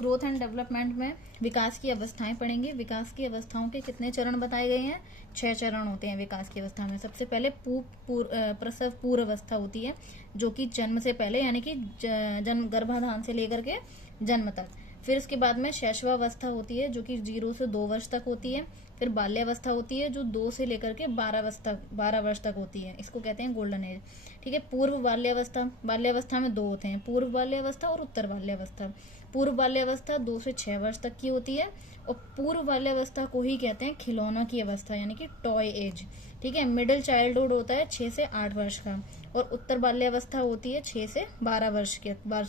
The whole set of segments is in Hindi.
ग्रोथ एंड डेवलपमेंट में विकास की अवस्थाएं पढ़ेंगे। विकास की अवस्थाओं के कितने चरण बताए गए हैं? 6 चरण होते हैं विकास की अवस्था में। सबसे पहले प्रसव पूर्व अवस्था होती है, जो कि जन्म से पहले यानी कि जन्म गर्भाधान से लेकर के जन्म तक। फिर उसके बाद में शैशवावस्था होती है, जो कि 0 से 2 वर्ष तक होती है। फिर बाल्यावस्था होती है, जो 2 से लेकर के 12 वर्ष तक होती है। इसको कहते हैं गोल्डन एज। ठीक है। पूर्व बाल्यावस्था, बाल्यावस्था में 2 होते हैं, पूर्व बाल्यावस्था और उत्तर बाल्यावस्था। पूर्व बाल्यावस्था 2 से 6 वर्ष तक की होती है, और पूर्व बाल्यावस्था को ही कहते हैं खिलौना की अवस्था यानी कि टॉय एज। ठीक है। मिडिल चाइल्डहुड होता है 6 से 8 वर्ष का, और उत्तर बाल्यावस्था होती है 6 से 12 वर्ष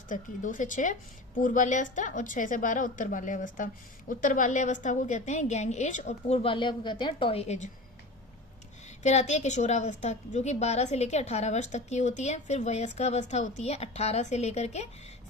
तक की। 2 से 6 पूर्व बाल्यावस्था और 6 से 12 उत्तर बाल्यावस्था। उत्तर बाल्यावस्था को कहते हैं गैंग एज, और पूर्व बाल्या को कहते हैं टॉय एज। फिर आती है किशोरावस्था, जो कि 12 से लेकर 18 वर्ष तक की होती है। फिर वयस्कावस्था होती है 18 से लेकर के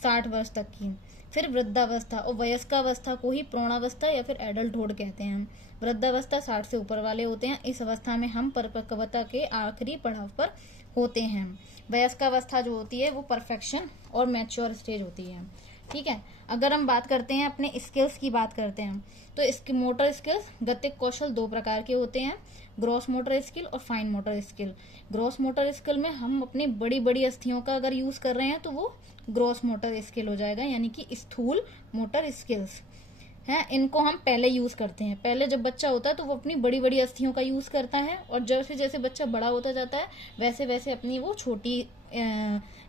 60 वर्ष तक की। फिर वृद्धावस्था, और वयस्कावस्था को ही प्रौढ़ावस्था या फिर एडल्टहुड कहते हैं। वृद्धावस्था 60 से ऊपर वाले होते हैं। इस अवस्था में हम परिपक्वता के आखिरी पड़ाव पर होते हैं। वयस्कावस्था जो होती है वो परफेक्शन और मैच्योर स्टेज होती है। ठीक है। अगर हम बात करते हैं अपने स्किल्स की बात करते हैं, तो इसकी मोटर स्किल्स, गतिक कौशल 2 प्रकार के होते हैं, ग्रॉस मोटर स्किल और fine motor skill. Gross motor skill में हम अपनी बड़ी बड़ी अस्थियों का अगर यूज कर रहे हैं तो वो ग्रॉस मोटर स्किल हो जाएगा, यानी कि स्थूल मोटर स्किल्स हैं। इनको हम पहले यूज करते हैं। पहले जब बच्चा होता है तो वो अपनी बड़ी बड़ी अस्थियों का यूज करता है, और जैसे जैसे बच्चा बड़ा होता जाता है वैसे वैसे अपनी वो छोटी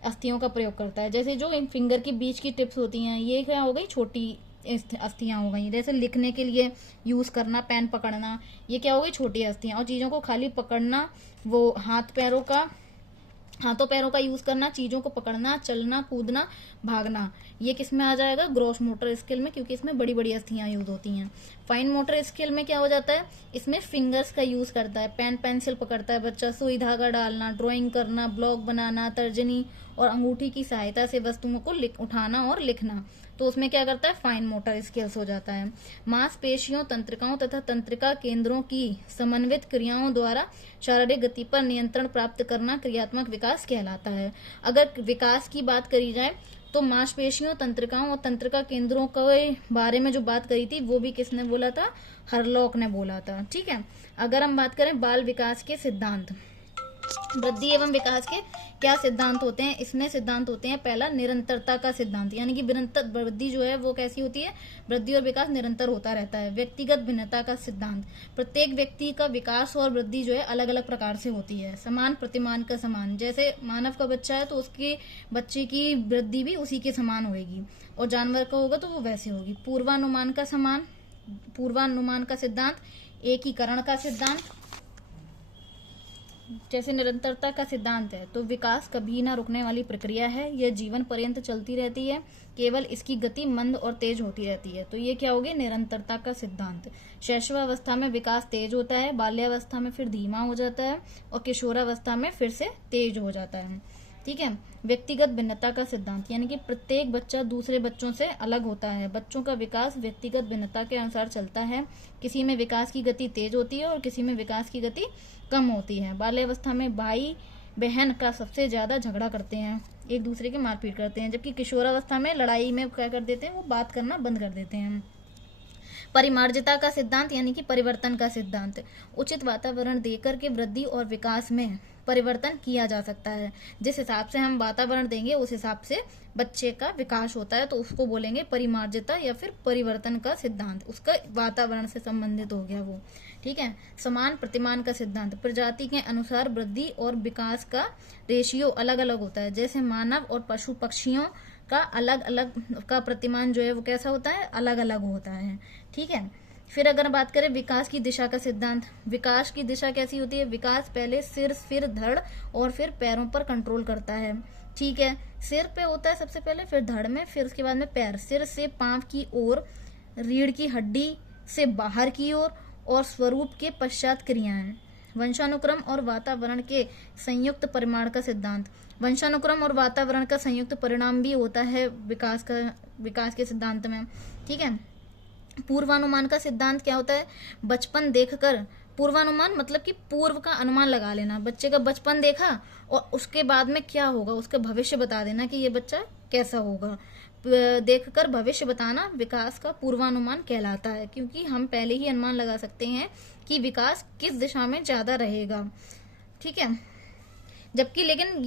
अस्थियों का प्रयोग करता है। जैसे जो इन फिंगर के बीच की टिप्स होती हैं, ये क्या हो गई? छोटी अस्थियां हो गई। जैसे लिखने के लिए यूज करना, पेन पकड़ना, ये क्या हो गई? छोटी अस्थियां। और चीजों को खाली पकड़ना, वो हाथों पैरों का यूज करना, चीजों को पकड़ना, चलना, कूदना, भागना, ये किस में आ जाएगा? ग्रॉस मोटर स्किल में, क्योंकि इसमें बड़ी बड़ी अस्थियां यूज होती हैं। फाइन मोटर स्किल में क्या हो जाता है? इसमें फिंगर्स का यूज करता है, पेन पेंसिल पकड़ता है बच्चा, सुई धागा डालना, ड्राइंग करना, ब्लॉक बनाना, तर्जनी और अंगूठी की सहायता से वस्तुओं को उठाना और लिखना, तो उसमें क्या करता है? फाइन मोटर स्किल्स हो जाता है। मांसपेशियों, तंत्रिकाओं तथा तंत्रिका केंद्रों की समन्वित क्रियाओं द्वारा शारीरिक गति पर नियंत्रण प्राप्त करना क्रियात्मक विकास कहलाता है। अगर विकास की बात करी जाए तो मांसपेशियों, तंत्रिकाओं और तंत्रिका केंद्रों के बारे में जो बात करी थी वो भी किसने बोला था? हरलॉक ने बोला था। ठीक है। अगर हम बात करें बाल विकास के सिद्धांत, वृद्धि एवं विकास के क्या सिद्धांत होते हैं? इसमें सिद्धांत होते हैं, पहला निरंतरता का सिद्धांत, यानी कि निरंतर वृद्धि जो है वो कैसी होती है? वृद्धि और विकास निरंतर होता रहता है। व्यक्तिगत भिन्नता का सिद्धांत, प्रत्येक व्यक्ति का विकास और वृद्धि जो है अलग अलग प्रकार से होती है। समान प्रतिमान का समान, जैसे मानव का बच्चा है तो उसके बच्चे की वृद्धि भी उसी के समान होगी, और जानवर का होगा तो वो वैसे होगी। पूर्वानुमान का सिद्धांत, एकीकरण का सिद्धांत, जैसे निरंतरता का सिद्धांत है तो विकास कभी ना रुकने वाली प्रक्रिया है, यह जीवन पर्यंत चलती रहती है, केवल इसकी गति मंद और तेज होती रहती है, तो ये क्या हो गया? निरंतरता का सिद्धांत। शैशवावस्था में विकास तेज होता है, बाल्यावस्था में फिर धीमा हो जाता है, और किशोरावस्था में फिर से तेज हो जाता है। ठीक है। व्यक्तिगत भिन्नता का सिद्धांत, यानी कि प्रत्येक बच्चा दूसरे बच्चों से अलग होता है। बच्चों का विकास व्यक्तिगत भिन्नता के अनुसार चलता है। किसी में विकास की गति तेज होती है और किसी में विकास की गति कम होती है। बाल्यावस्था में भाई बहन का सबसे ज्यादा झगड़ा करते हैं, एक दूसरे की मारपीट करते हैं, जबकि किशोरावस्था में लड़ाई में क्या कर देते हैं? वो बात करना बंद कर देते हैं। परिमार्जिता का सिद्धांत, यानी कि परिवर्तन का सिद्धांत, उचित वातावरण देकर के वृद्धि और विकास में परिवर्तन किया जा सकता है। जिस हिसाब से हम वातावरण देंगे उस हिसाब से बच्चे का विकास होता है, तो उसको बोलेंगे परिमार्जिता या फिर परिवर्तन का सिद्धांत। उसका वातावरण से संबंधित हो गया वो। ठीक है। समान प्रतिमान का सिद्धांत, प्रजाति के अनुसार वृद्धि और विकास का रेशियो अलग अलग होता है। जैसे मानव और पशु पक्षियों का अलग अलग का प्रतिमान जो है वो कैसा होता है? अलग अलग होता है। ठीक है। फिर अगर बात करें विकास की दिशा का सिद्धांत, विकास की दिशा कैसी होती है? विकास पहले सिर, फिर धड़ और फिर पैरों पर कंट्रोल करता है। ठीक है। सिर पे होता है सबसे पहले, फिर धड़ में, फिर उसके बाद में पैर। सिर से पांव की ओर, रीढ़ की हड्डी से बाहर की ओर, और स्वरूप के पश्चात क्रियाएं। वंशानुक्रम और वातावरण के संयुक्त परिमाण का सिद्धांत, वंशानुक्रम और वातावरण का संयुक्त परिणाम भी होता है विकास के सिद्धांत में। ठीक है। पूर्वानुमान का सिद्धांत क्या होता है? बचपन देखकर, पूर्वानुमान मतलब कि पूर्व का अनुमान लगा लेना। बच्चे का बचपन देखा और उसके बाद में क्या होगा उसका भविष्य बता देना कि ये बच्चा कैसा होगा। देखकर भविष्य बताना विकास का पूर्वानुमान कहलाता है, क्योंकि हम पहले ही अनुमान लगा सकते हैं कि विकास किस दिशा में ज्यादा रहेगा। ठीक है, जबकि लेकिन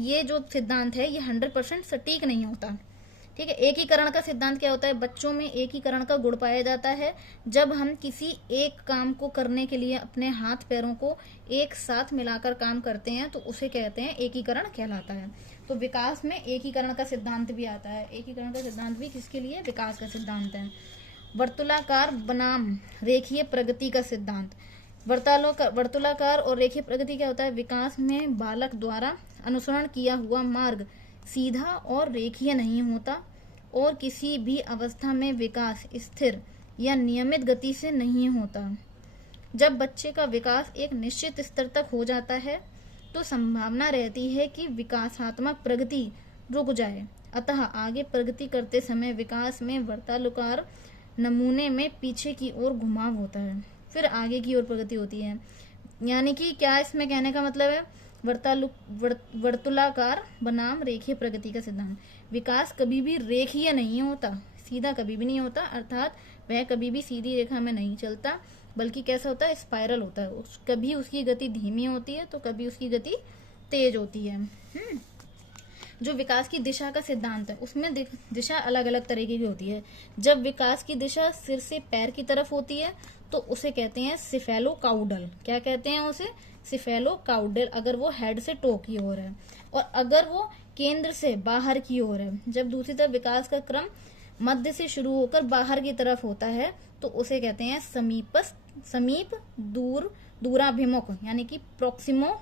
ये जो सिद्धांत है ये 100% सटीक नहीं होता। ठीक है, एकीकरण का सिद्धांत क्या होता है? बच्चों में एकीकरण का गुण पाया जाता है जब हम किसी एक काम को करने के लिए अपने हाथ पैरों को एक साथ मिलाकर काम करते हैं, तो उसे कहते हैं एकीकरण कहलाता है। तो विकास में एकीकरण का सिद्धांत भी आता है। एकीकरण का सिद्धांत भी किसके लिए? विकास का सिद्धांत है। वर्तुलाकार बनाम रेखीय प्रगति का सिद्धांत। वर्तुलाकार और रेखीय प्रगति क्या होता है? विकास में बालक द्वारा अनुसरण किया हुआ मार्ग सीधा और रेखीय नहीं होता और किसी भी अवस्था में विकास स्थिर या नियमित गति से नहीं होता। जब बच्चे का विकास एक निश्चित स्तर तक हो जाता है तो संभावना रहती है कि विकासात्मक प्रगति रुक जाए। अतः आगे प्रगति करते समय विकास में वर्तुलाकार नमूने में पीछे की ओर घुमाव होता है, फिर आगे की ओर प्रगति होती है। यानी कि क्या इसमें कहने का मतलब है? वर्तुलाकार बनाम रेखीय प्रगति का सिद्धांत। विकास कभी भी रेखीय नहीं होता, सीधा कभी भी नहीं होता, अर्थात वह कभी भी सीधी रेखा में नहीं चलता, बल्कि कैसा होता है? स्पाइरल होता है। कभी उसकी गति धीमी होती है तो कभी उसकी गति तेज होती है। जो विकास की दिशा का सिद्धांत है उसमें दिशा अलग अलग तरीके की होती है। जब विकास की दिशा सिर से पैर की तरफ होती है तो उसे कहते हैं सिफेलोकाउडल। क्या कहते हैं उसे? सिफेलोकाउडल, अगर वो हेड से टो की ओर है। और अगर वो केंद्र से बाहर की ओर है, जब दूसरी तरफ विकास का क्रम मध्य से शुरू होकर बाहर की तरफ होता है तो उसे कहते हैं समीप दूराभिमुख, यानी कि प्रोक्सिमो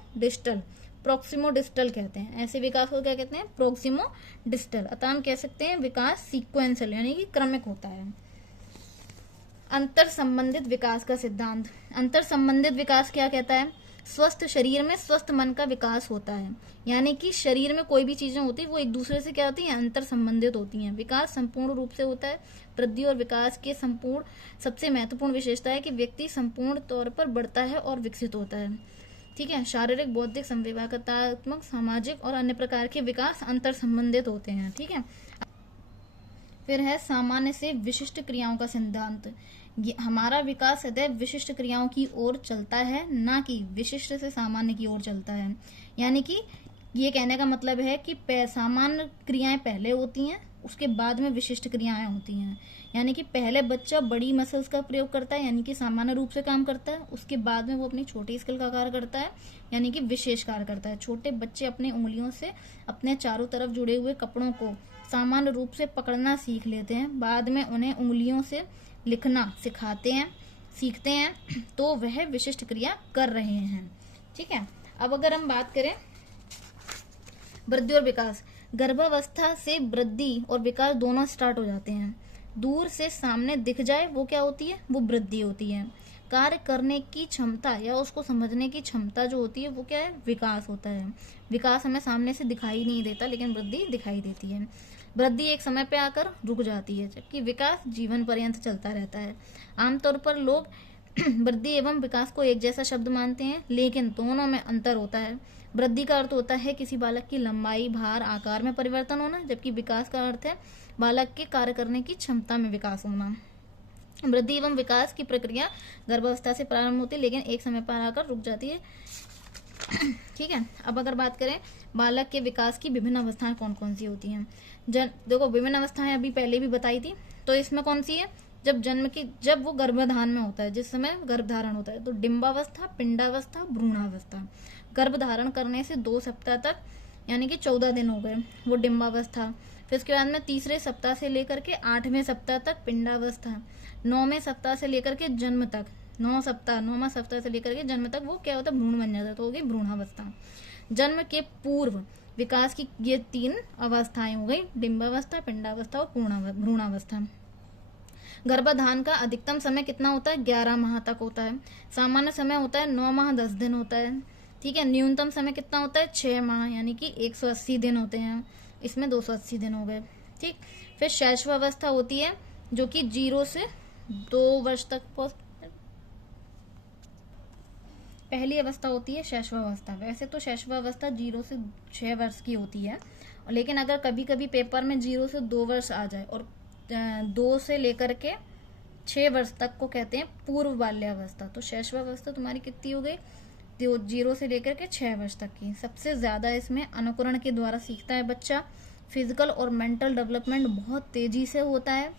डिस्टल कहते हैं। ऐसे विकास को क्या कहते हैं? प्रोक्सिमो डिस्टल। अतः हम कह सकते हैं विकास सीक्वेंशियल यानी कि क्रमिक होता है। अंतर संबंधित विकास का सिद्धांत। अंतर संबंधित विकास क्या कहता है? स्वस्थ शरीर में स्वस्थ मन का विकास होता है। यानी कि शरीर में कोई भी चीजें होती है वो एक दूसरे से क्या होती हैं? अंतर संबंधित होती हैं। विकास संपूर्ण रूप से होता है। वृद्धि और विकास के सबसे महत्वपूर्ण विशेषता है कि व्यक्ति संपूर्ण तौर पर बढ़ता है और विकसित होता है। ठीक है, शारीरिक, बौद्धिक, संवेदनात्मक, सामाजिक और अन्य प्रकार के विकास अंतर संबंधित होते हैं। ठीक है, फिर है सामान्य से विशिष्ट क्रियाओं का सिद्धांत। हमारा विकास सदैव विशिष्ट क्रियाओं की ओर चलता है, ना कि विशिष्ट से सामान्य की ओर चलता है। यानी कि ये कहने का मतलब है कि सामान्य क्रियाएं पहले होती हैं, उसके बाद में विशिष्ट क्रियाएं होती हैं। यानी कि पहले बच्चा बड़ी मसल्स का प्रयोग करता है, यानी कि सामान्य रूप से काम करता है, उसके बाद में वो अपनी छोटी स्केल का कार्य करता है, यानी कि विशेष कार्य करता है। छोटे बच्चे अपनी उंगलियों से अपने चारों तरफ जुड़े हुए कपड़ों को सामान्य रूप से पकड़ना सीख लेते हैं, बाद में उन्हें उंगलियों से लिखना सीखते हैं, तो वह विशिष्ट क्रिया कर रहे हैं। ठीक है, अब अगर हम बात करें वृद्धि और विकास। गर्भावस्था से वृद्धि और विकास दोनों स्टार्ट हो जाते हैं। दूर से सामने दिख जाए वो क्या होती है? वो वृद्धि होती है। कार्य करने की क्षमता या उसको समझने की क्षमता जो होती है वो क्या है? विकास होता है। विकास हमें सामने से दिखाई नहीं देता, लेकिन वृद्धि दिखाई देती है। वृद्धि एक समय पे आकर रुक जाती है, जबकि विकास जीवन पर्यंत चलता रहता है। आमतौर पर लोग वृद्धि एवं विकास को एक जैसा शब्द मानते हैं, लेकिन दोनों में अंतर होता है। वृद्धि का अर्थ होता है किसी बालक की लंबाई, भार, आकार में परिवर्तन होना, जबकि विकास का अर्थ है बालक के कार्य करने की क्षमता में विकास होना। वृद्धि एवं विकास की प्रक्रिया गर्भावस्था से प्रारंभ होती है, लेकिन एक समय पर आकर रुक जाती है। ठीक है, अब अगर बात करें बालक के विकास की विभिन्न अवस्थाएं कौन कौन सी होती हैं। देखो, विभिन्न अवस्थाएं अभी पहले भी बताई थी, तो इसमें कौन सी है? जब वो गर्भधान में होता है, जिस समय गर्भधारण होता है, तो डिंबावस्था, पिंडावस्था, भ्रूणावस्था। गर्भधारण करने से 2 सप्ताह तक, यानी कि 14 दिन हो गए, वो डिंबावस्था। फिर उसके बाद में तीसरे सप्ताह से लेकर के 8वें सप्ताह तक पिंडावस्था। 9वें सप्ताह से लेकर के जन्म तक, 9वां सप्ताह से लेकर के जन्म तक वो क्या होता है? भ्रूण बन जाता है, तो होगी भ्रूणावस्था। जन्म के पूर्व विकास की ये 3 अवस्थाएं हो गई, डिंबावस्था, पिंडावस्था और भ्रूणावस्था। गर्भाधान का अधिकतम समय कितना होता है? 11 माह तक होता है। सामान्य समय होता है 9 माह 10 दिन होता है। ठीक है, न्यूनतम समय कितना होता है? 6 माह, यानी कि 180 दिन होते हैं। इसमें 280 दिन हो गए। ठीक, फिर शैशवावस्था होती है जो कि 0 से 2 वर्ष तक पहली अवस्था होती है शैशवावस्था। वैसे तो शैशवावस्था 0 से 6 वर्ष की होती है, लेकिन अगर कभी कभी पेपर में 0 से 2 वर्ष आ जाए और 2 से लेकर के 6 वर्ष तक को कहते हैं पूर्व बाल्यावस्था। तो शैशवावस्था तुम्हारी कितनी हो गई? 0 से लेकर के 6 वर्ष तक की। सबसे ज्यादा इसमें अनुकरण के द्वारा सीखता है बच्चा। फिजिकल और मेंटल डेवलपमेंट बहुत तेजी से होता है,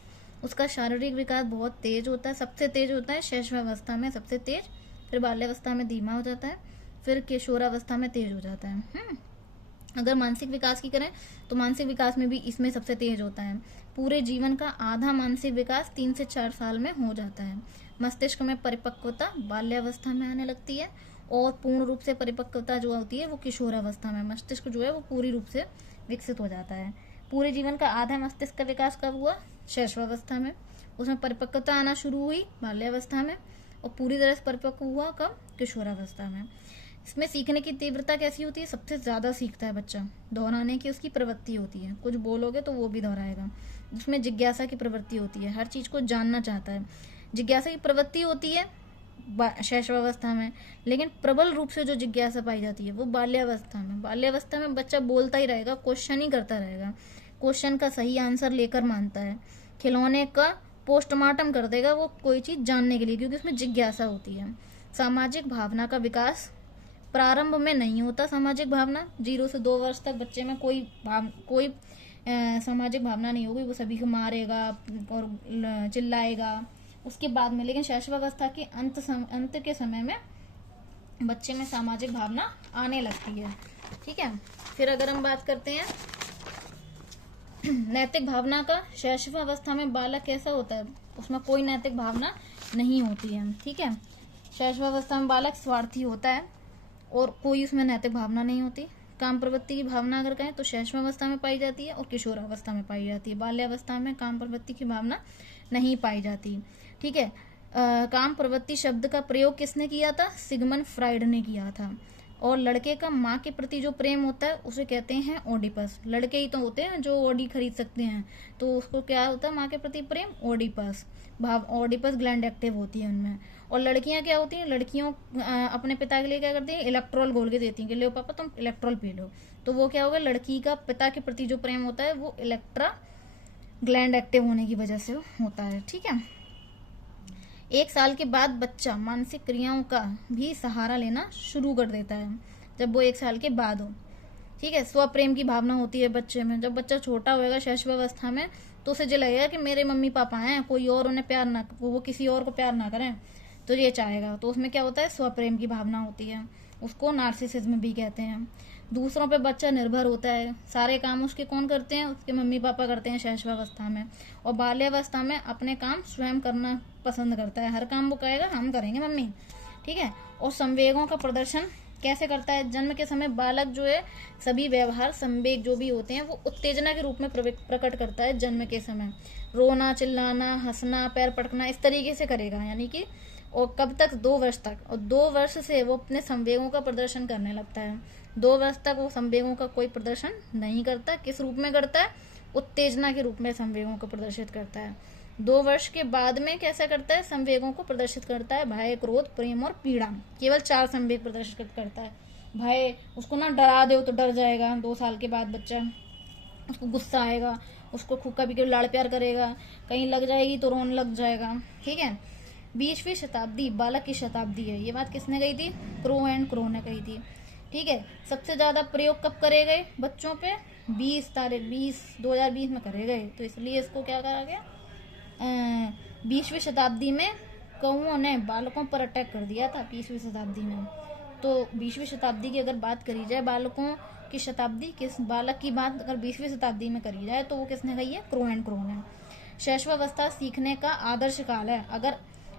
उसका शारीरिक विकास बहुत तेज होता है। सबसे तेज होता है शैशवावस्था में, सबसे तेज, फिर बाल्यावस्था में धीमा हो जाता है, फिर किशोरावस्था में तेज हो जाता है। अगर मानसिक विकास की करें तो मानसिक विकास में भी इसमें सबसे तेज होता है। पूरे जीवन का आधा मानसिक विकास 3 से 4 साल में हो जाता है। मस्तिष्क में परिपक्वता बाल्यावस्था में आने लगती है और पूर्ण रूप से परिपक्वता जो होती है वो किशोरावस्था में। मस्तिष्क जो है वो पूरी रूप से विकसित हो जाता है। पूरे जीवन का आधा मस्तिष्क का विकास कब हुआ? शैशवावस्था में। उसमें परिपक्वता आना शुरू हुई बाल्यावस्था में और पूरी तरह से परिपक्व हुआ कब? किशोरावस्था में। इसमें सीखने की तीव्रता कैसी होती है? सबसे ज्यादा सीखता है बच्चा, दोहराने की उसकी प्रवृत्ति होती है, कुछ बोलोगे तो वो भी दोहराएगा। उसमें जिज्ञासा की प्रवृत्ति होती है, हर चीज को जानना चाहता है। जिज्ञासा की प्रवृत्ति होती है शैशवावस्था में, लेकिन प्रबल रूप से जो जिज्ञासा पाई जाती है वो बाल्यावस्था में। बाल्यावस्था में बच्चा बोलता ही रहेगा, क्वेश्चन ही करता रहेगा, क्वेश्चन का सही आंसर लेकर मानता है, खिलौने का पोस्टमार्टम कर देगा वो कोई चीज जानने के लिए, क्योंकि उसमें जिज्ञासा होती है। सामाजिक भावना का विकास प्रारंभ में नहीं होता। सामाजिक भावना 0 से 2 वर्ष तक बच्चे में कोई सामाजिक भावना नहीं होगी, वो सभी को मारेगा और चिल्लाएगा उसके बाद में। लेकिन शैशवावस्था के अंत के समय में बच्चे में सामाजिक भावना आने लगती है। ठीक है, फिर अगर हम बात करते हैं नैतिक भावना का, शैशवावस्था में बालक कैसा होता है? उसमें कोई नैतिक भावना नहीं होती है। ठीक है, शैशवावस्था में बालक स्वार्थी होता है और कोई उसमें नैतिक भावना नहीं होती। काम प्रवृत्ति की भावना अगर कहें तो शैशवावस्था में पाई जाती है और किशोरावस्था में पाई जाती है। बाल्यावस्था में काम प्रवृत्ति की भावना नहीं पाई जाती। ठीक है, काम प्रवृत्ति शब्द का प्रयोग किसने किया था? सिगमंड फ्राइड ने किया था। और लड़के का माँ के प्रति जो प्रेम होता है उसे कहते हैं ओडिपस। लड़के ही तो होते हैं जो ओडी खरीद सकते हैं, तो उसको क्या होता है माँ के प्रति प्रेम? ओडिपस भाव। ओडिपस ग्लैंड एक्टिव होती है उनमें। और लड़कियां क्या होती हैं? लड़कियों अपने पिता के लिए क्या करती हैं? इलेक्ट्रॉल घोल के देती हैं कि लो पापा तुम इलेक्ट्रॉल पी लो। तो वो क्या होगा? लड़की का पिता के प्रति जो प्रेम होता है वो इलेक्ट्रा ग्लैंड एक्टिव होने की वजह से होता है। ठीक है, 1 साल के बाद बच्चा मानसिक क्रियाओं का भी सहारा लेना शुरू कर देता है, जब वो 1 साल के बाद हो। ठीक है, स्व प्रेम की भावना होती है बच्चे में। जब बच्चा छोटा होएगा शैशवावस्था में तो उसे जो लगेगा कि मेरे मम्मी पापा हैं, कोई और उन्हें प्यार ना, वो किसी और को प्यार ना करें, तो ये चाहेगा। तो उसमें क्या होता है? स्व प्रेम की भावना होती है, उसको नार्सिसिज्म भी कहते हैं। दूसरों पे बच्चा निर्भर होता है, सारे काम उसके कौन करते हैं? उसके मम्मी पापा करते हैं शैशवावस्था में। और बाल्यावस्था में अपने काम स्वयं करना पसंद करता है, हर काम वो कहेगा हम करेंगे मम्मी। ठीक है, और संवेगों का प्रदर्शन कैसे करता है? जन्म के समय बालक जो है सभी व्यवहार संवेग जो भी होते हैं वो उत्तेजना के रूप में प्रकट करता है। जन्म के समय रोना, चिल्लाना, हंसना, पैर पटकना इस तरीके से करेगा, यानी कि और कब तक? 2 वर्ष तक। और 2 वर्ष से वो अपने संवेगों का प्रदर्शन करने लगता है। 2 वर्ष तक वो संवेगों का कोई प्रदर्शन नहीं करता। किस रूप में करता है? उत्तेजना के रूप में संवेगों को प्रदर्शित करता है। 2 वर्ष के बाद में कैसा करता है? संवेगों को प्रदर्शित करता है भय, क्रोध, प्रेम और पीड़ा। केवल 4 संवेग प्रदर्शित करता है। भय, उसको ना डरा दो तो डर जाएगा 2 साल के बाद बच्चा, उसको गुस्सा आएगा, उसको कभी कभी लाड़ प्यार करेगा, कहीं लग जाएगी तो रोने लग जाएगा। ठीक है, 20वीं शताब्दी बालक की शताब्दी है। ये बात किसने कही थी? क्रो एंड क्रो ने कही थी। ठीक है, सबसे ज्यादा प्रयोग कब करे गए बच्चों पे? 2020 में करे गए, तो इसलिए इसको क्या करा गया? 20वीं शताब्दी में कौओं ने बालकों पर अटैक कर दिया था 20वीं शताब्दी में। तो 20वीं शताब्दी की अगर बात करी जाए, बालकों की शताब्दी, किस बालक की बात अगर 20वीं शताब्दी में करी जाए तो वो किसने कही है? क्रो एंड क्रो ने। शैशवावस्था सीखने का आदर्श काल है। अगर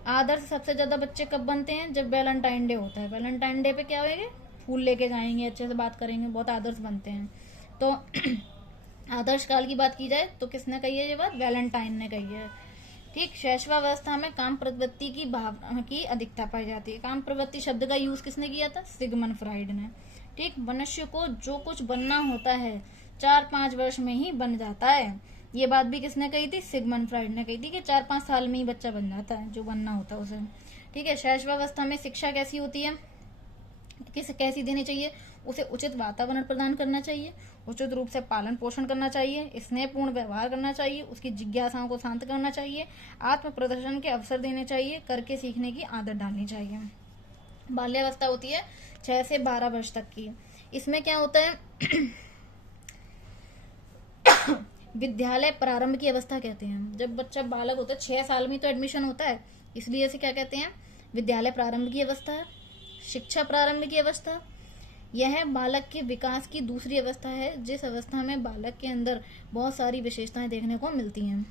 आदर्श सबसे ज्यादा बच्चे कब बनते हैं? जब वैलेंटाइन डे होता है। वैलेंटाइन डे पे क्या होएंगे? फूल लेके जाएंगे, अच्छे से बात करेंगे, बहुत आदर्श बनते हैं। तो आदर्श काल की बात की जाए तो किसने कही है ये बात? वैलेंटाइन ने कही है। ठीक, शैशवावस्था में काम प्रवृत्ति की भावना की अधिकता पाई जाती है। काम प्रवृत्ति शब्द का यूज किसने किया था? सिगमंड फ्राइड ने। ठीक, मनुष्य को जो कुछ बनना होता है 4-5 वर्ष में ही बन जाता है। ये बात भी किसने कही थी? सिगमंड फ्राइड ने कही थी कि 4-5 साल में ही बच्चा बन जाता है जो बनना होता है उसे। ठीक है, शैशवावस्था में शिक्षा कैसी होती है? कैसी देनी चाहिए? उसे उचित वातावरण प्रदान करना चाहिए, उचित रूप से पालन पोषण करना चाहिए, स्नेहपूर्ण व्यवहार करना चाहिए, उसकी जिज्ञासाओं को शांत करना चाहिए, आत्म प्रदर्शन के अवसर देने चाहिए, करके सीखने की आदत डालनी चाहिए। बाल्यावस्था होती है 6 से 12 वर्ष तक की। इसमें क्या होता है विद्यालय प्रारंभ की अवस्था कहते हैं। जब बच्चा बालक होता है 6 साल में तो एडमिशन होता है, इसलिए इसे क्या कहते हैं, विद्यालय प्रारंभ की अवस्था है। शिक्षा प्रारंभ की अवस्था, यह बालक के विकास की दूसरी अवस्था है, जिस अवस्था में बालक के अंदर बहुत सारी विशेषताएं देखने को मिलती हैं।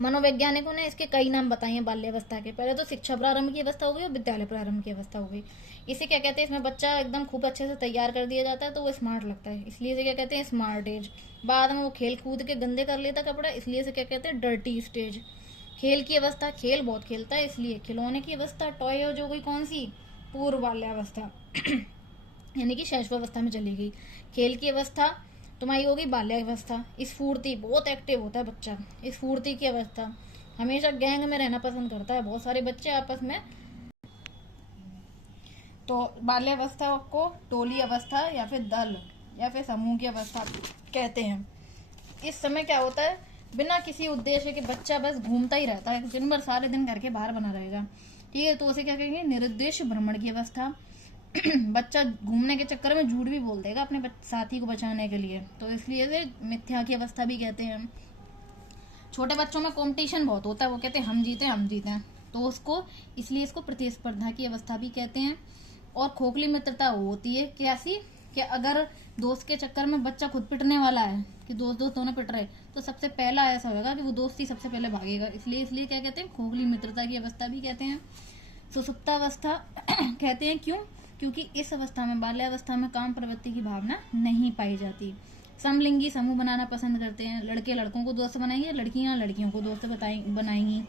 मनोवैज्ञानिकों ने इसके कई नाम बताए हैं बाल्यावस्था के। पहले तो शिक्षा प्रारंभ की अवस्था हो गई और विद्यालय प्रारंभ की अवस्था हो गई। इसे क्या कहते हैं, इसमें बच्चा एकदम खूब अच्छे से तैयार कर दिया जाता है तो वो स्मार्ट लगता है, इसलिए इसे क्या कहते हैं, स्मार्ट एज। बाद में वो खेल कूद के गंदे कर लेता कपड़ा, इसलिए इसे क्या कहते हैं, डर्टी स्टेज। खेल की अवस्था, खेल बहुत खेलता है इसलिए। खिलौने की अवस्था, टॉय जो गई कौन सी, पूर्व बाल्यावस्था यानी कि शैशवावस्था में चली गई। खेल की अवस्था तुम्हारी होगी बाल्यावस्था। स्फूर्ति, बहुत एक्टिव होता है बच्चा, स्फूर्ति की अवस्था, हमेशा गैंग में रहना पसंद करता है, बहुत सारे बच्चे आपस में। तो बाल्यावस्था को टोली अवस्था या फिर दल या फिर समूह की अवस्था कहते हैं। इस समय क्या होता है, बिना किसी उद्देश्य के बच्चा बस घूमता ही रहता है, दिन भर सारे दिन घर के बाहर बना रहेगा, ठीक है, तो उसे क्या कहेंगे, निरुद्देश्य भ्रमण की अवस्था। बच्चा घूमने के चक्कर में झूठ भी बोल देगा अपने साथी को बचाने के लिए, तो इसलिए इसे मिथ्या की अवस्था भी कहते हैं। छोटे बच्चों में कंपटीशन बहुत होता है, वो कहते हैं हम जीते तो उसको, इसलिए इसको प्रतिस्पर्धा की अवस्था भी कहते हैं। और खोखली मित्रता होती है कैसी, कि अगर दोस्त के चक्कर में बच्चा खुद पिटने वाला है, कि दोस्त दोनों पिट रहे, तो सबसे पहला ऐसा होगा कि वो दोस्त ही सबसे पहले भागेगा, इसलिए क्या कहते हैं, खोखली मित्रता की अवस्था भी कहते हैं। सुसुप्तावस्था कहते हैं, क्यों, क्योंकि इस अवस्था में, बाल्यावस्था में काम प्रवृत्ति की भावना नहीं पाई जाती। समलिंगी समूह बनाना पसंद करते हैं, लड़के लड़कों को दोस्त बनाएंगे, लड़कियां लड़कियों को दोस्त बनाएंगी।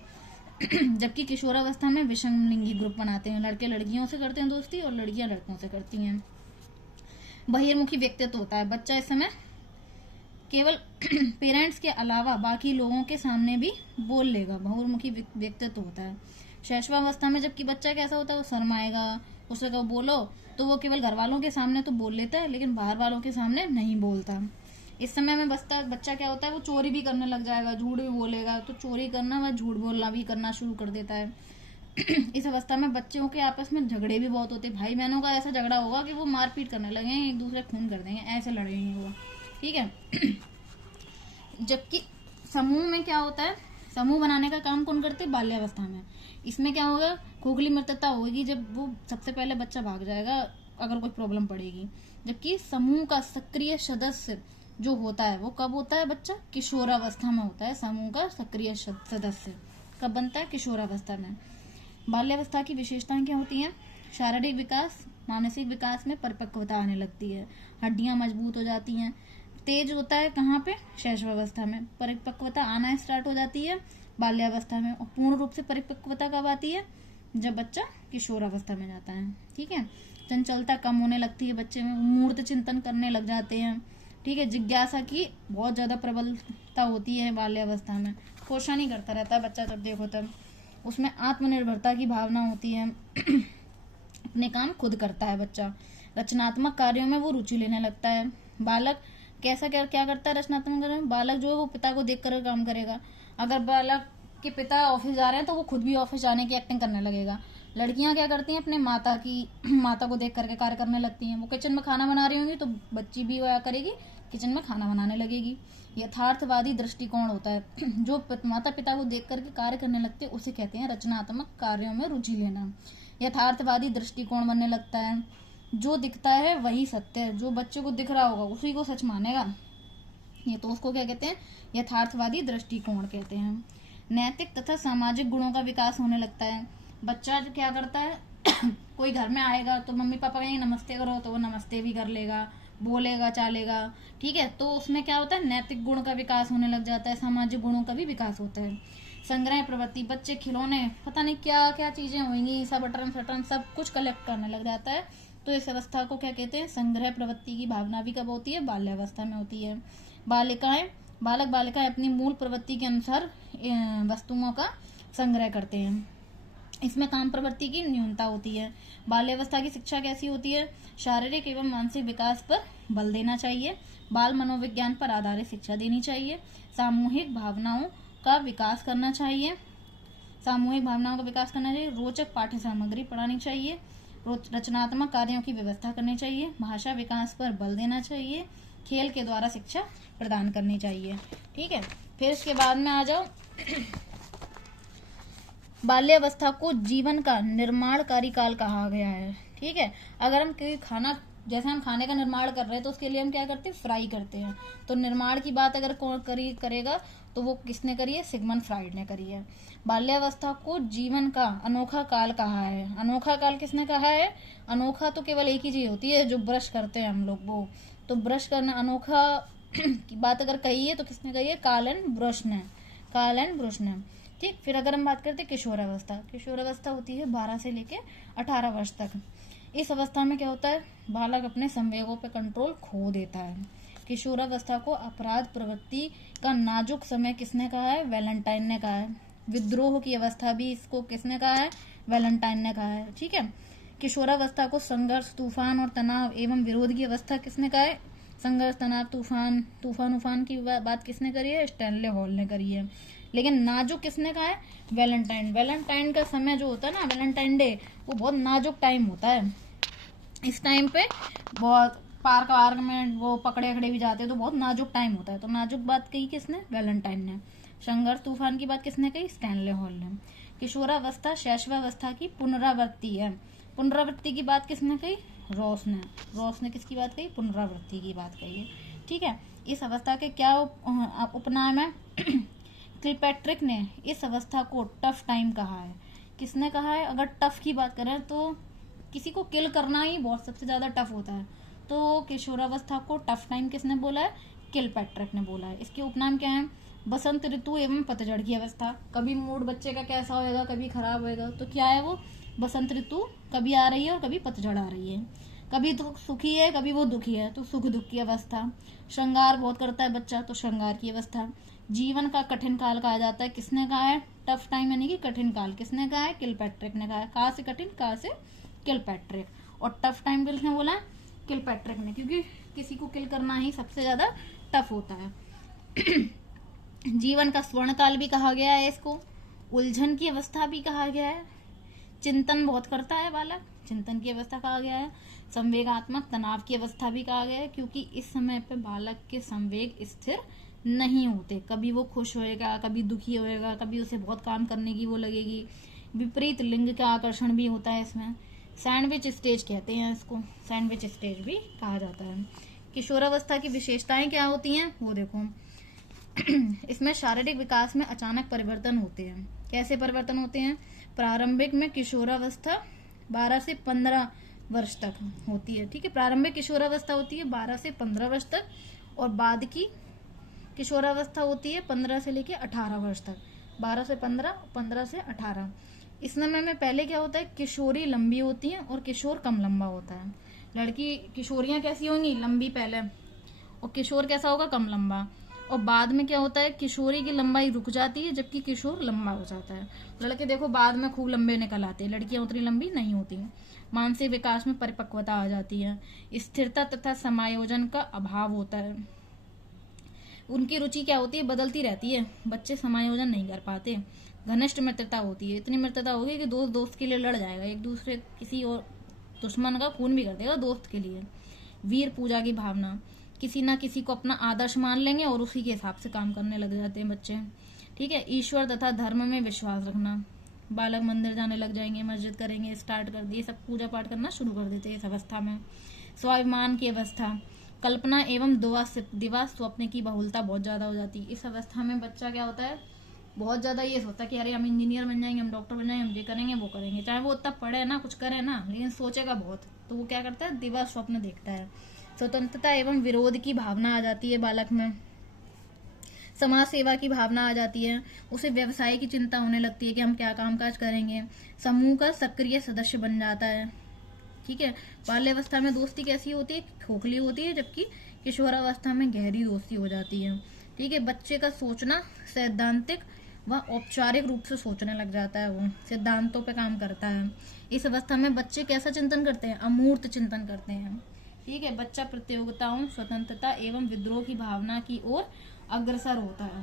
जबकि किशोरावस्था में विषमलिंगी ग्रुप बनाते हैं, लड़के लड़कियों से करते हैं दोस्ती और लड़कियां लड़कों से करती हैं। बहिर्मुखी व्यक्तित्व होता है, बच्चा इस समय केवल पेरेंट्स के अलावा बाकी लोगों के सामने भी बोल लेगा, बहुमुखी व्यक्तित्व होता है। शैशवावस्था में जबकि बच्चा कैसा होता है, वो शर्माएगा, उसे कहो बोलो तो वो केवल घर वालों के सामने तो बोल लेता है, लेकिन बाहर वालों के सामने नहीं बोलता। इस समय में बच्चा क्या होता है, वो चोरी भी करने लग जाएगा, झूठ भी बोलेगा, तो चोरी करना व झूठ बोलना भी करना शुरू कर देता है। इस अवस्था में बच्चों के आपस में झगड़े भी बहुत होते हैं, भाई बहनों का ऐसा झगड़ा होगा कि वो मारपीट करने लगे, एक दूसरे खून कर देंगे, ऐसे लड़ेंगे वो, ठीक है। जबकि समूह में क्या होता है, समूह बनाने का काम कौन करते हैं, बाल्यावस्था में। इसमें क्या होगा, खोखली मित्रता होगी, जब वो सबसे पहले बच्चा भाग जाएगा अगर कोई प्रॉब्लम पड़ेगी। जबकि समूह का सक्रिय सदस्य जो होता है वो कब होता है, बच्चा किशोरावस्था में होता है। समूह का सक्रिय सदस्य कब बनता है, किशोरावस्था में। बाल्यावस्था की विशेषताएं क्या होती हैं, शारीरिक विकास, मानसिक विकास में परिपक्वता आने लगती है, हड्डियां मजबूत हो जाती हैं। तेज होता है कहाँ पे, शैशवावस्था में। परिपक्वता आना स्टार्ट हो जाती है बाल्यावस्था में, और पूर्ण रूप से परिपक्वता कब आती है, जब बच्चा किशोरावस्था में जाता है, ठीक है। चंचलता कम होने लगती है बच्चे में, मूर्त चिंतन करने लग जाते हैं, ठीक है। जिज्ञासा की बहुत ज्यादा प्रबलता होती है बाल्यावस्था में, क्वेश्चन ही करता रहता है बच्चा जब देखो तब। उसमें आत्मनिर्भरता की भावना होती है अपने काम खुद करता है बच्चा। रचनात्मक कार्यों में वो रुचि लेने लगता है। बालक कैसा क्या करता है रचनात्मक कार्यों में, बालक जो है वो पिता को देख कर काम करेगा। अगर बालक के पिता ऑफिस जा रहे हैं तो वो खुद भी ऑफिस जाने की एक्टिंग करने लगेगा। लड़कियां क्या करती हैं, अपने माता को देख करके कार्य करने लगती हैं। वो किचन में खाना बना रही होंगी तो बच्ची भी क्या करेगी, किचन में खाना बनाने लगेगी। यथार्थवादी दृष्टिकोण होता है, जो माता पिता को देख करके कार्य करने लगते हैं उसे कहते हैं रचनात्मक कार्यों में रुचि लेना। यथार्थवादी दृष्टिकोण बनने लगता है, जो दिखता है वही सत्य है, जो बच्चे को दिख रहा होगा उसी को सच मानेगा, ये तो उसको क्या कहते हैं, यथार्थवादी दृष्टिकोण कहते हैं। नैतिक तथा सामाजिक गुणों का विकास होने लगता है। बच्चा जो क्या करता है कोई घर में आएगा तो मम्मी पापा कहेंगे नमस्ते करो तो वो नमस्ते भी कर लेगा, बोलेगा चालेगा, ठीक है। तो उसमें क्या होता है, नैतिक गुण का विकास होने लग जाता है, सामाजिक गुणों का भी विकास होता है। संग्रह प्रवृत्ति, बच्चे खिलौने पता नहीं क्या क्या चीजें होंगी, सब अटरन सटरन सब कुछ कलेक्ट करने लग जाता है। तो इस अवस्था को क्या कहते हैं, संग्रह प्रवृत्ति की भावना भी कब होती है, बाल्यावस्था में होती है। बालक बालिकाएं अपनी मूल प्रवृत्ति के अनुसार वस्तुओं का संग्रह करते हैं। इसमें काम प्रवृत्ति की न्यूनता होती है। बाल्यावस्था की शिक्षा कैसी होती है? शारीरिक एवं मानसिक विकास पर बल देना चाहिए, बाल मनोविज्ञान पर आधारित शिक्षा देनी चाहिए, सामूहिक भावनाओं का विकास करना चाहिए, रोचक पाठ्य सामग्री पढ़ानी चाहिए, रचनात्मक कार्यों की व्यवस्था करनी चाहिए, भाषा विकास पर बल देना चाहिए, खेल के द्वारा शिक्षा प्रदान करनी चाहिए। ठीक है, फिर इसके बाद में आ जाओ बाल्यावस्था को जीवन का निर्माणकारी काल कहा गया है। ठीक है, अगर हम कोई खाना, जैसे हम खाने का निर्माण कर रहे हैं तो उसके लिए हम क्या करते हैं? फ्राई करते हैं। तो निर्माण की बात अगर कौन करेगा तो वो किसने करी है? सिगमंड फ्राइड ने करी है। बाल्यावस्था को जीवन का अनोखा काल कहा है। अनोखा काल किसने कहा है? अनोखा तो केवल एक ही चीज होती है जो ब्रश करते हैं हम लोग, वो तो ब्रश करना अनोखा की बात अगर कही है तो किसने कही है? कार्ल एंड ब्रुश ने। ठीक, फिर अगर हम बात करते हैं किशोरावस्था, किशोरावस्था होती है 12 से लेके 18 वर्ष तक। इस अवस्था में क्या होता है? बालक अपने संवेगों पर कंट्रोल खो देता है। किशोरावस्था को अपराध प्रवृत्ति का नाजुक समय किसने कहा है? वैलेंटाइन ने कहा है। विद्रोह की अवस्था भी इसको किसने कहा है? वैलेंटाइन ने कहा है। ठीक है, किशोरावस्था को संघर्ष, तूफान और तनाव एवं विरोध की अवस्था किसने कहा है? संघर्ष, तनाव, तूफान की बात किसने करी है? स्टैनले हॉल ने करी है। लेकिन नाजुक किसने कहा है? वैलेंटाइन का समय जो होता है ना, वैलेंटाइन डे, वो बहुत नाजुक टाइम होता है। इस टाइम पे बहुत पार्क में वो पकड़े भी जाते हैं, तो बहुत नाजुक टाइम होता है। तो नाजुक बात कही किसने? वैलेंटाइन ने। संघर्ष, तूफान की बात किसने कही? स्टैनले हॉल ने। किशोरावस्था शैशवावस्था की पुनरावृत्ति है। पुनरावृत्ति की बात किसने कही? रॉस ने किसकी बात कही? पुनरावृत्ति की बात कही है। ठीक है, इस अवस्था के क्या उपनाम है? किलपैट्रिक ने इस अवस्था को टफ टाइम कहा है। किसने कहा है? अगर टफ की बात करें तो किसी को किल करना ही बहुत सबसे ज्यादा टफ होता है, तो किशोरावस्था को टफ टाइम किसने बोला है? किलपैट्रिक ने बोला है। इसके उपनाम क्या है? बसंत ऋतु एवं पतझड़ की अवस्था। कभी मूड बच्चे का कैसा होएगा, कभी खराब होएगा, तो क्या है वो? बसंत ऋतु कभी आ रही है और कभी पतझड़ आ रही है। कभी तो सुखी है, कभी वो दुखी है, तो सुख दुख की अवस्था। श्रृंगार बहुत करता है बच्चा, तो श्रृंगार की अवस्था। जीवन का कठिन काल कहा जाता है। किसने कहा है? टफ टाइम यानी कि कठिन काल किसने कहा है? किलपैट्रिक ने कहा है। कहाँ से कठिन? कहाँ से? किलपैट्रिक। और टफ टाइम किसने बोला है? किलपैट्रिक ने, क्योंकि किसी को किल करना ही सबसे ज्यादा टफ होता है। जीवन का स्वर्ण काल भी कहा गया है इसको। उलझन की अवस्था भी कहा गया है। चिंतन बहुत करता है बालक, चिंतन की अवस्था कहा गया है। संवेगात्मक तनाव की अवस्था भी कहा गया है, क्योंकि इस समय पे बालक के संवेग स्थिर नहीं होते। कभी वो खुश होएगा, कभी दुखी होएगा, कभी उसे बहुत काम करने की वो लगेगी। विपरीत लिंग का आकर्षण भी होता है इसमें। सैंडविच स्टेज कहते हैं इसको, सैंडविच स्टेज भी कहा जाता है। किशोरावस्था की विशेषताएं क्या होती हैं वो देखो। इसमें शारीरिक विकास में अचानक परिवर्तन होते हैं। कैसे परिवर्तन होते हैं? प्रारंभिक में किशोरावस्था 12 से 15 वर्ष तक होती है। ठीक है, प्रारंभिक किशोरावस्था होती है 12 से 15 वर्ष तक, और बाद की किशोरावस्था होती है 15 से लेकर 18 वर्ष तक। 12 से 15, 15 से 18। इस समय में पहले क्या होता है? किशोरी लंबी होती है और किशोर कम लंबा होता है। लड़की किशोरियां कैसी होंगी? लंबी पहले, और किशोर कैसा होगा? कम लंबा। और बाद में क्या होता है? किशोरी की लंबाई रुक जाती है जबकि किशोर लंबा हो जाता है। लड़के देखो बाद में खूब लंबे निकल आते हैं, लड़कियां उतनी लंबी नहीं होती हैं। मानसिक विकास में परिपक्वता आ जाती है। स्थिरता तथा समायोजन का अभाव होता है। उनकी रुचि क्या होती है? बदलती रहती है। बच्चे समायोजन नहीं कर पाते। घनिष्ठ मित्रता होती है। इतनी मित्रता होगी कि दोस्त दोस्त के लिए लड़ जाएगा, एक दूसरे किसी और दुश्मन का खून भी कर देगा दोस्त के लिए। वीर पूजा की भावना, किसी ना किसी को अपना आदर्श मान लेंगे और उसी के हिसाब से काम करने लग जाते हैं बच्चे। ठीक है, ईश्वर तथा धर्म में विश्वास रखना। बालक मंदिर जाने लग जाएंगे, मस्जिद करेंगे, स्टार्ट कर दिए, सब पूजा पाठ करना शुरू कर देते हैं इस अवस्था में। स्वाभिमान की अवस्था, कल्पना एवं दिवा स्वप्न की बहुलता बहुत ज्यादा हो जाती है। इस अवस्था में बच्चा क्या होता है? बहुत ज्यादा ये सोचता है कि अरे हम इंजीनियर बन जाएंगे, हम डॉक्टर बन जाएंगे, हम ये करेंगे वो करेंगे, चाहे वो उतना पढ़े ना, कुछ करे ना, लेकिन सोचेगा बहुत। तो वो क्या करता है? दिवा स्वप्न देखता है। स्वतंत्रता एवं विरोध की भावना आ जाती है बालक में। समाज सेवा की भावना आ जाती है। उसे व्यवसाय की चिंता होने लगती है कि हम क्या कामकाज करेंगे। समूह का सक्रिय सदस्य बन जाता है। ठीक है, बाल्यावस्था में दोस्ती कैसी होती है? खोखली होती है, जबकि किशोरावस्था में गहरी दोस्ती हो जाती है। ठीक है, बच्चे का सोचना सैद्धांतिक वह औपचारिक रूप से सोचने लग जाता है, वो सिद्धांतों पे काम करता है। इस अवस्था में बच्चे कैसा चिंतन करते हैं? अमूर्त चिंतन करते हैं। ठीक है, बच्चा प्रतियोगिताओं, स्वतंत्रता एवं विद्रोह की भावना की ओर अग्रसर होता है।